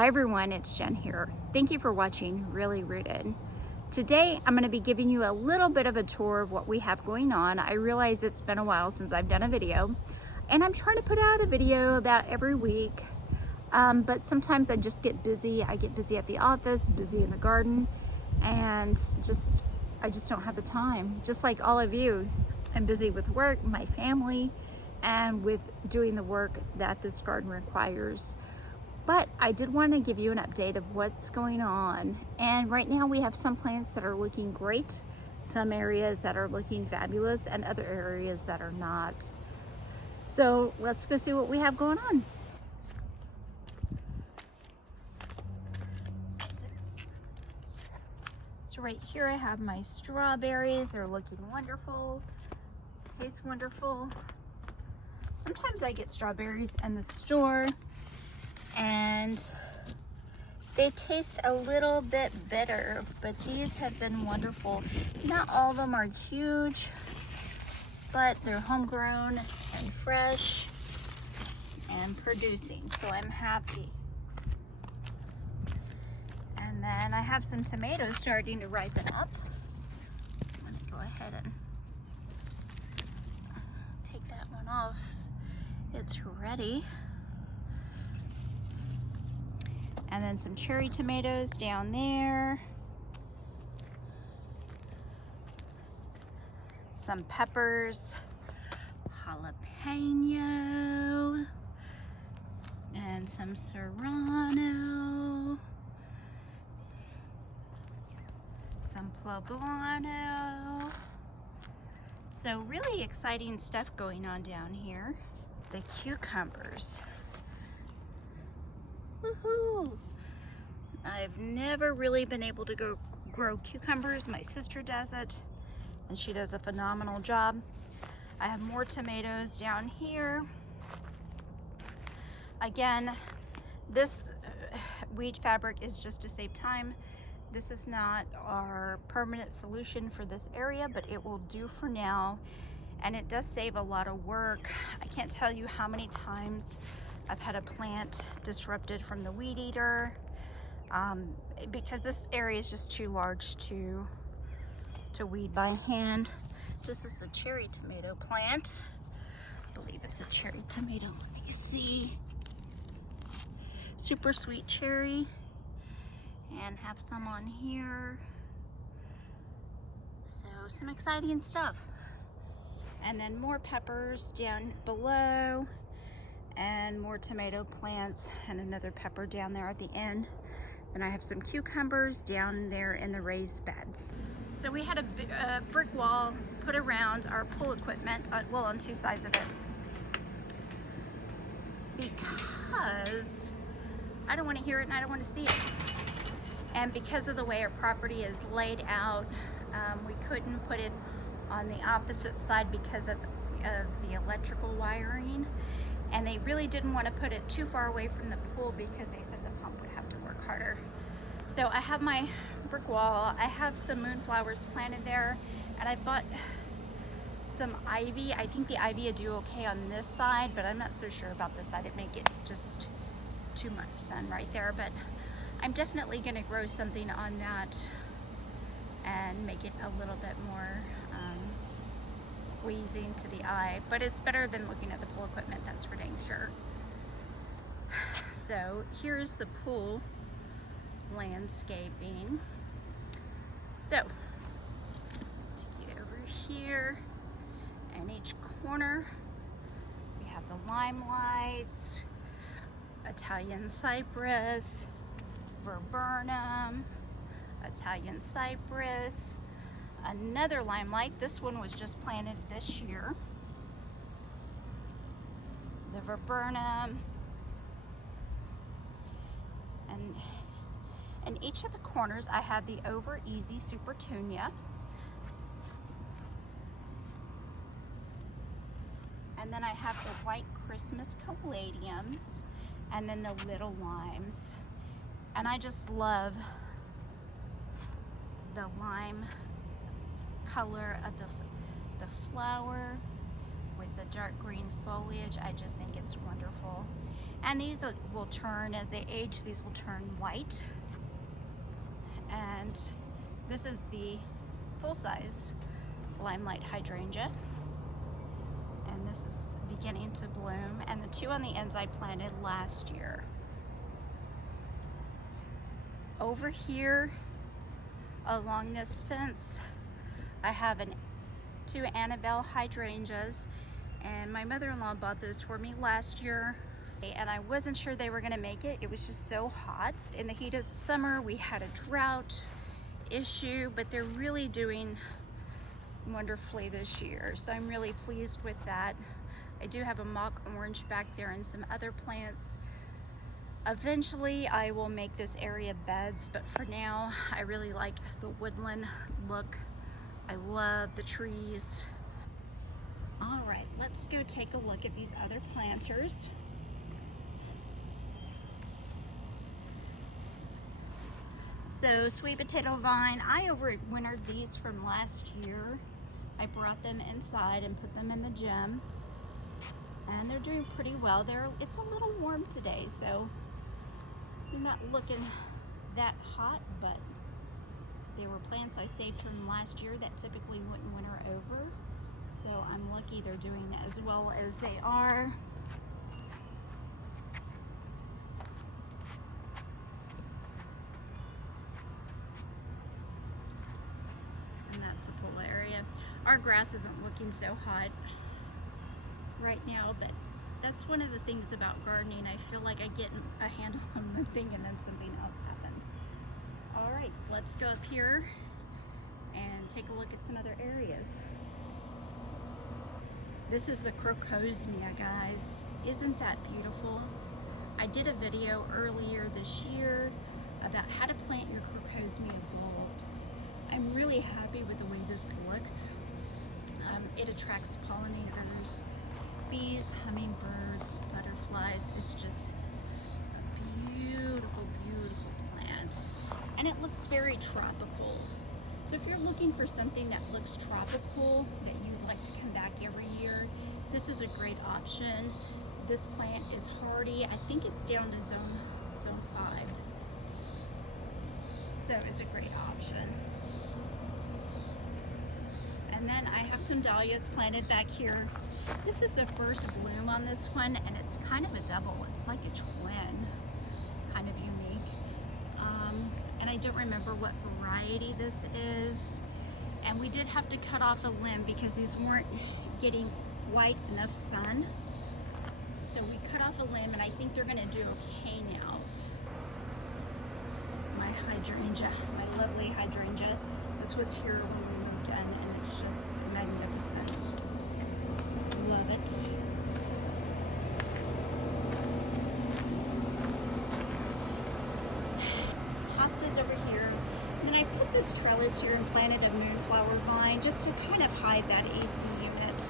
Hi everyone, it's Jen here. Thank you for watching Really Rooted. Today I'm going to be giving you a little bit of a tour of what we have going on. I realize it's been a while since I've done a video, and I'm trying to put out a video about every week, but sometimes I just get busy. I get busy at the office, busy in the garden, and I just don't have the time. Just like all of you, I'm busy with work, my family, and with doing the work that this garden requires. But I did want to give you an update of what's going on. And right now we have some plants that are looking great, some areas that are looking fabulous, and other areas that are not. So let's go see what we have going on. So right here I have my strawberries. They're looking wonderful, taste wonderful. Sometimes I get strawberries in the store and they taste a little bit bitter, but these have been wonderful. Not all of them are huge, but they're homegrown and fresh and producing, so I'm happy. And then I have some tomatoes starting to ripen up. I'm gonna go ahead and take that one off. It's ready. And then some cherry tomatoes down there. Some peppers, jalapeno, and some serrano, some poblano. So really exciting stuff going on down here. The cucumbers. Woohoo! I've never really been able to grow cucumbers. My sister does it, and she does a phenomenal job. I have more tomatoes down here. Again, this weed fabric is just to save time. This is not our permanent solution for this area, but it will do for now, and it does save a lot of work. I can't tell you how many times I've had a plant disrupted from the weed eater because this area is just too large to weed by hand. This is the cherry tomato plant. I believe it's a cherry tomato. Let me see. Super sweet cherry, and have some on here. So some exciting stuff. And then more peppers down below, and more tomato plants, and another pepper down there at the end. And I have some cucumbers down there in the raised beds. So we had a brick wall put around our pool equipment, well, on two sides of it, because I don't want to hear it and I don't want to see it. And because of the way our property is laid out, we couldn't put it on the opposite side because of the electrical wiring. And they really didn't want to put it too far away from the pool because they said the pump would have to work harder. So I have my brick wall. I have some moonflowers planted there, and I bought some ivy. I think the ivy would do okay on this side, but I'm not so sure about this side. It may get just too much sun right there, but I'm definitely going to grow something on that and make it a little bit more pleasing to the eye, but it's better than looking at the pool equipment, that's for dang sure. So here's the pool landscaping. So take you over here, and each corner we have the limelights, Italian cypress, viburnum, Italian cypress, another limelight. This one was just planted this year. The viburnum, and in each of the corners I have the Over Easy Supertunia, and then I have the white Christmas caladiums, and then the little limes. And I just love the lime color of the flower with the dark green foliage. I just think it's wonderful. And these will turn, as they age, these will turn white. And this is the full-size Limelight Hydrangea. And this is beginning to bloom. And the two on the ends I planted last year. Over here, along this fence, I have two Annabelle hydrangeas, and my mother-in-law bought those for me last year, and I wasn't sure they were gonna make it. It was just so hot. In the heat of the summer, we had a drought issue, but they're really doing wonderfully this year, so I'm really pleased with that. I do have a mock orange back there and some other plants. Eventually I will make this area beds, but for now I really like the woodland look. I love the trees. All right, let's go take a look at these other planters. So sweet potato vine, I overwintered these from last year. I brought them inside and put them in the gym, and they're doing pretty well. It's a little warm today, so they're not looking that hot, but they were plants I saved from last year that typically wouldn't winter over. So I'm lucky they're doing as well as they are. And that's the pool area. Our grass isn't looking so hot right now, but that's one of the things about gardening. I feel like I get a handle on one thing and then something else happens. All right, let's go up here and take a look at some other areas. This is the Crocosmia, guys. Isn't that beautiful? I did a video earlier this year about how to plant your Crocosmia bulbs. I'm really happy with the way this looks. It attracts pollinators, bees, hummingbirds, butterflies. It's just a beautiful, beautiful plant. And it looks very tropical. So if you're looking for something that looks tropical, that you'd like to come back every year, this is a great option. This plant is hardy. I think it's down to zone 5. So it's a great option. And then I have some dahlias planted back here. This is the first bloom on this one, and it's kind of a double. It's like a twin, kind of unique. And I don't remember what variety this is. And we did have to cut off a limb because these weren't getting quite enough sun. So we cut off a limb, and I think they're gonna do okay now. My hydrangea, my lovely hydrangea. This was here when we moved in, and it's just magnificent. Just love it. Hosta's over here. And then I put this trellis here and planted a moonflower vine just to kind of hide that AC unit.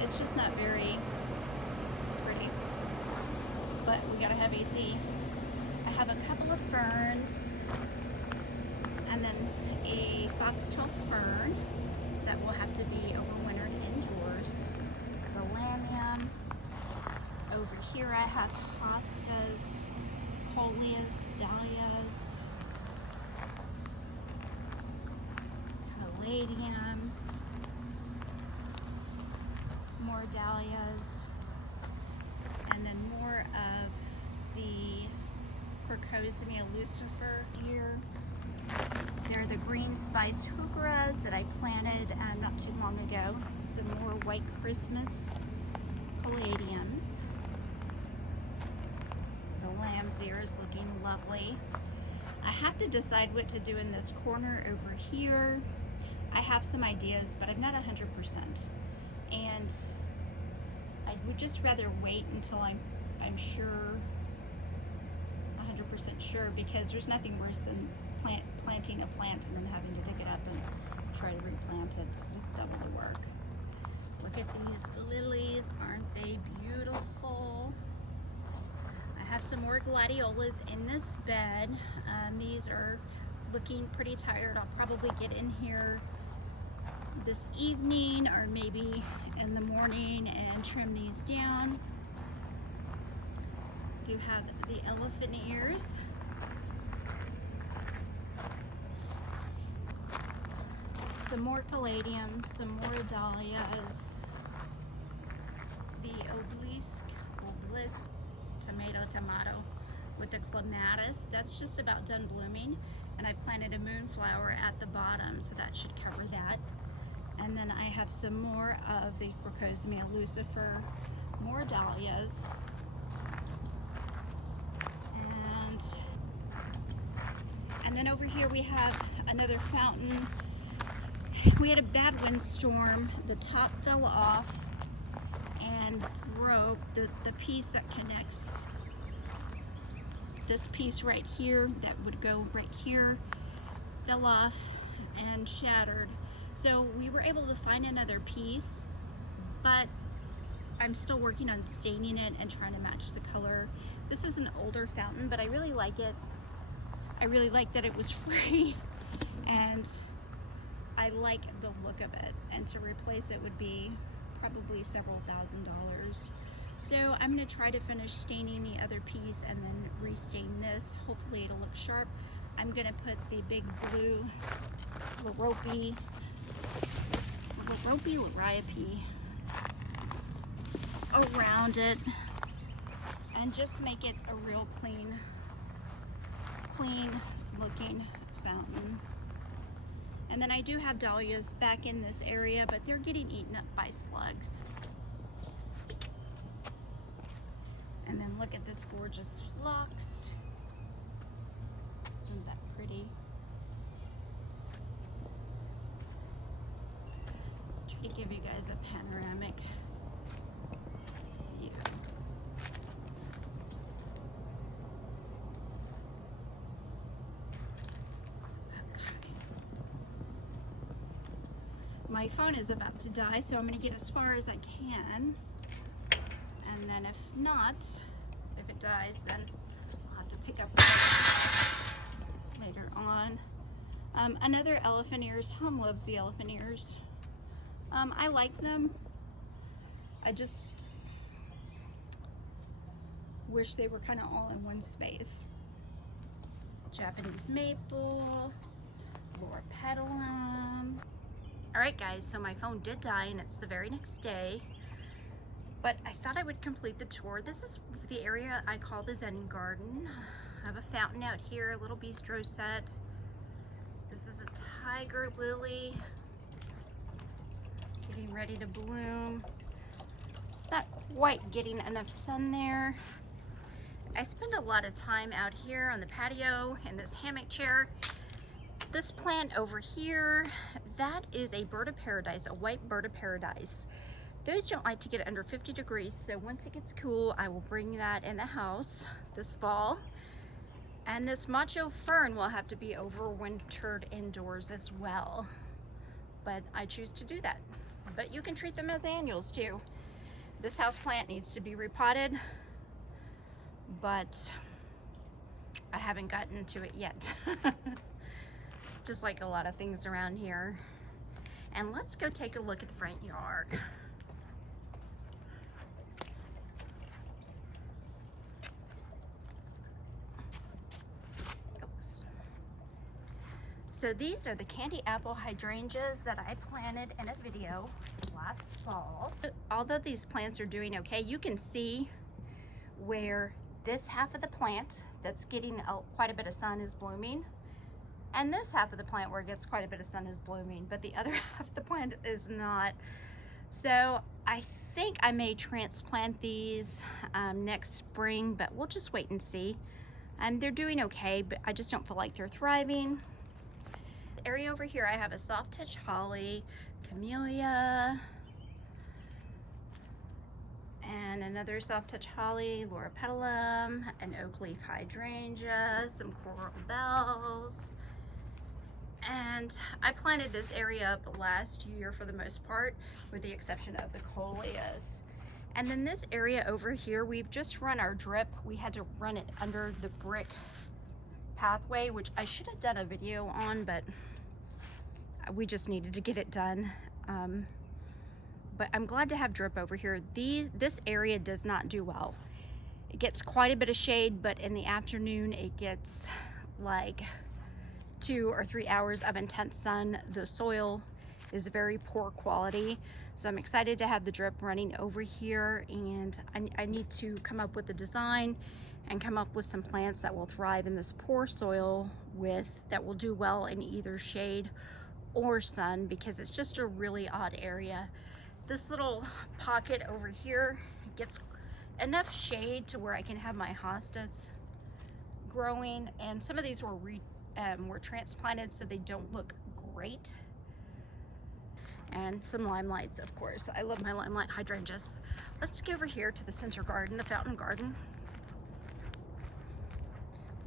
It's just not very pretty, but we gotta have AC. I have a couple of ferns, and then a foxtail fern that will have to be overwintered indoors. The lamium. Over here I have hostas, coleus, dahlias, caladiums, more dahlias, and then more of the Crocosmia lucifer here. They're the green spice heucheras that I planted not too long ago. Some more white Christmas caladiums. The lamb's ear is looking lovely. I have to decide what to do in this corner over here. I have some ideas, but I'm not 100%. And I would just rather wait until I'm sure, 100% sure, because there's nothing worse than planting a plant and then having to dig it up and try to replant it. It's just double the work. Look at these lilies, aren't they beautiful? I have some more gladiolas in this bed. These are looking pretty tired. I'll probably get in here this evening or maybe in the morning and trim these down. do have the elephant ears. Some more caladiums, some more dahlias. The obelisk, tomato, with the clematis. That's just about done blooming. And I planted a moonflower at the bottom, so that should cover that. And then I have some more of the Crocosmia lucifer, more dahlias. And then over here we have another fountain. We had a bad windstorm. The top fell off and broke. The piece that connects this piece right here, that would go right here, fell off and shattered. So we were able to find another piece, but I'm still working on staining it and trying to match the color. This is an older fountain, but I really like it. I really like that it was free, and I like the look of it, and to replace it would be probably several $1,000s. So I'm going to try to finish staining the other piece and then restain this. Hopefully it'll look sharp. I'm going to put the big blue Liriope around it and just make it a real clean looking fountain. And then I do have dahlias back in this area, but they're getting eaten up by slugs. And then look at this gorgeous phlox. Isn't that pretty? Try to give you guys a panoramic view. My phone is about to die, so I'm going to get as far as I can. And then if not, if it dies, then I'll have to pick up later on. Another elephant ears. Tom loves the elephant ears. I like them. I just wish they were kind of all in one space. Japanese maple, loropetalum. Alright guys, so my phone did die and it's the very next day. But I thought I would complete the tour. This is the area I call the Zen Garden. I have a fountain out here, a little bistro set. This is a tiger lily, getting ready to bloom. It's not quite getting enough sun there. I spend a lot of time out here on the patio in this hammock chair. This plant over here, that is a bird of paradise, a white bird of paradise. Those don't like to get under 50 degrees, so once it gets cool, I will bring that in the house this fall. And this macho fern will have to be overwintered indoors as well. But I choose to do that. But you can treat them as annuals too. This house plant needs to be repotted, but I haven't gotten to it yet. Just like a lot of things around here. And let's go take a look at the front yard. So these are the candy apple hydrangeas that I planted in a video last fall. Although these plants are doing okay, you can see where this half of the plant that's getting quite a bit of sun is blooming, and this half of the plant where it gets quite a bit of sun is blooming, but the other half of the plant is not. So I think I may transplant these next spring, but we'll just wait and see. And they're doing okay, but I just don't feel like they're thriving. Area over here I have a soft touch holly, camellia, and another soft touch holly, loropetalum, an oak leaf hydrangea, some coral bells. And I planted this area up last year for the most part, with the exception of the coleus. And then this area over here, we've just run our drip. We had to run it under the brick pathway, which I should have done a video on, but we just needed to get it done. But I'm glad to have drip over here. This area does not do well. It gets quite a bit of shade, but in the afternoon it gets like 2 or 3 hours of intense sun. The soil is very poor quality, so I'm excited to have the drip running over here, and I need to come up with a design and come up with some plants that will thrive in this poor soil that will do well in either shade or sun, because it's just a really odd area. This little pocket over here gets enough shade to where I can have my hostas growing, and some of these were transplanted, so they don't look great. And some limelights, of course. I love my limelight hydrangeas. Let's go over here to the center garden, the fountain garden.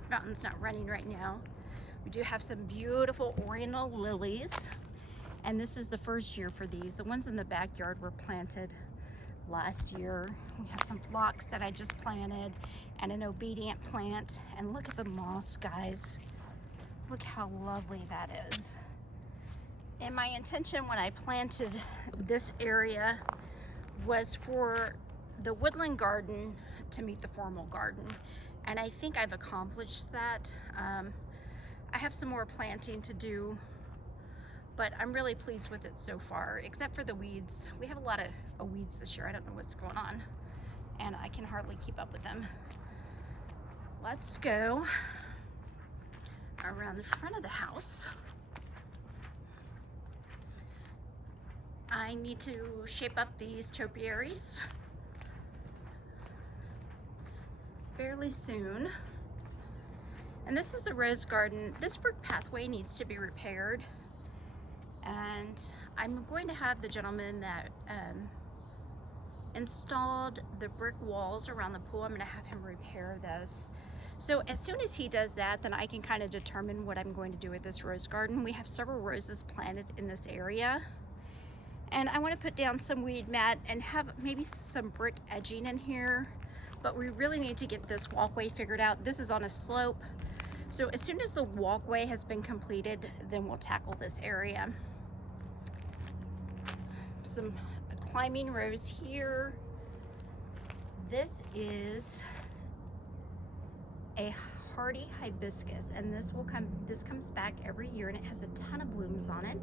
Fountain's not running right now. We do have some beautiful Oriental Lilies, and this is the first year for these. The ones in the backyard were planted last year. We have some phlox that I just planted and an obedient plant, and look at the moss, guys. Look how lovely that is. And my intention when I planted this area was for the woodland garden to meet the formal garden, and I think I've accomplished that. I have some more planting to do, but I'm really pleased with it so far, except for the weeds. We have a lot of weeds this year. I don't know what's going on, and I can hardly keep up with them. Let's go around the front of the house. I need to shape up these topiaries fairly soon. And this is the rose garden. This brick pathway needs to be repaired, and I'm going to have the gentleman that installed the brick walls around the pool, I'm going to have him repair those. So as soon as he does that, then I can kind of determine what I'm going to do with this rose garden. We have several roses planted in this area, and I want to put down some weed mat and have maybe some brick edging in here, but we really need to get this walkway figured out. This is on a slope, so as soon as the walkway has been completed, then we'll tackle this area. Some climbing rose here. This is a hardy hibiscus, and this comes back every year, and it has a ton of blooms on it.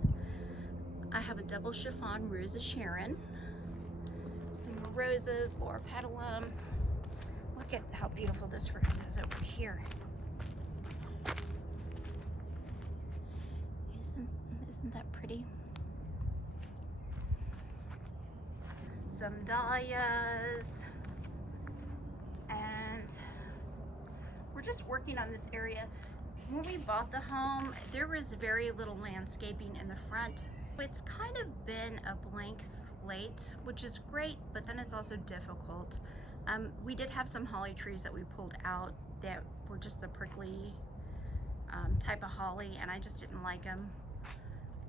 I have a double chiffon Rose of Sharon, some more roses, Laura petalum. Look at how beautiful this rose is over here. Isn't that pretty? Some dahlias, and we're just working on this area. When we bought the home, there was very little landscaping in the front. It's kind of been a blank slate, which is great, but then it's also difficult. We did have some holly trees that we pulled out that were just the prickly type of holly, and I just didn't like them.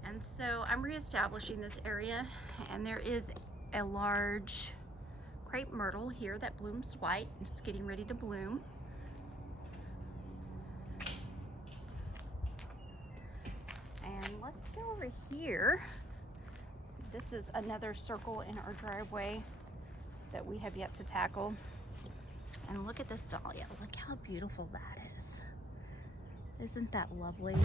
And so I'm reestablishing this area, and there is a large crepe myrtle here that blooms white. It's getting ready to bloom. And let's go over here. This is another circle in our driveway that we have yet to tackle. And look at this dahlia. Look how beautiful that is. Isn't that lovely?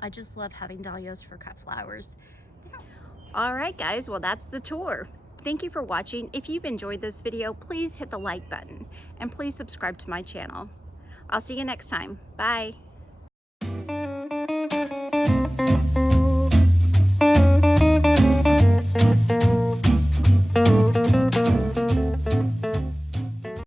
I just love having dahlias for cut flowers. All right, guys, well, that's the tour. Thank you for watching. If you've enjoyed this video, please hit the like button and please subscribe to my channel. I'll see you next time. Bye.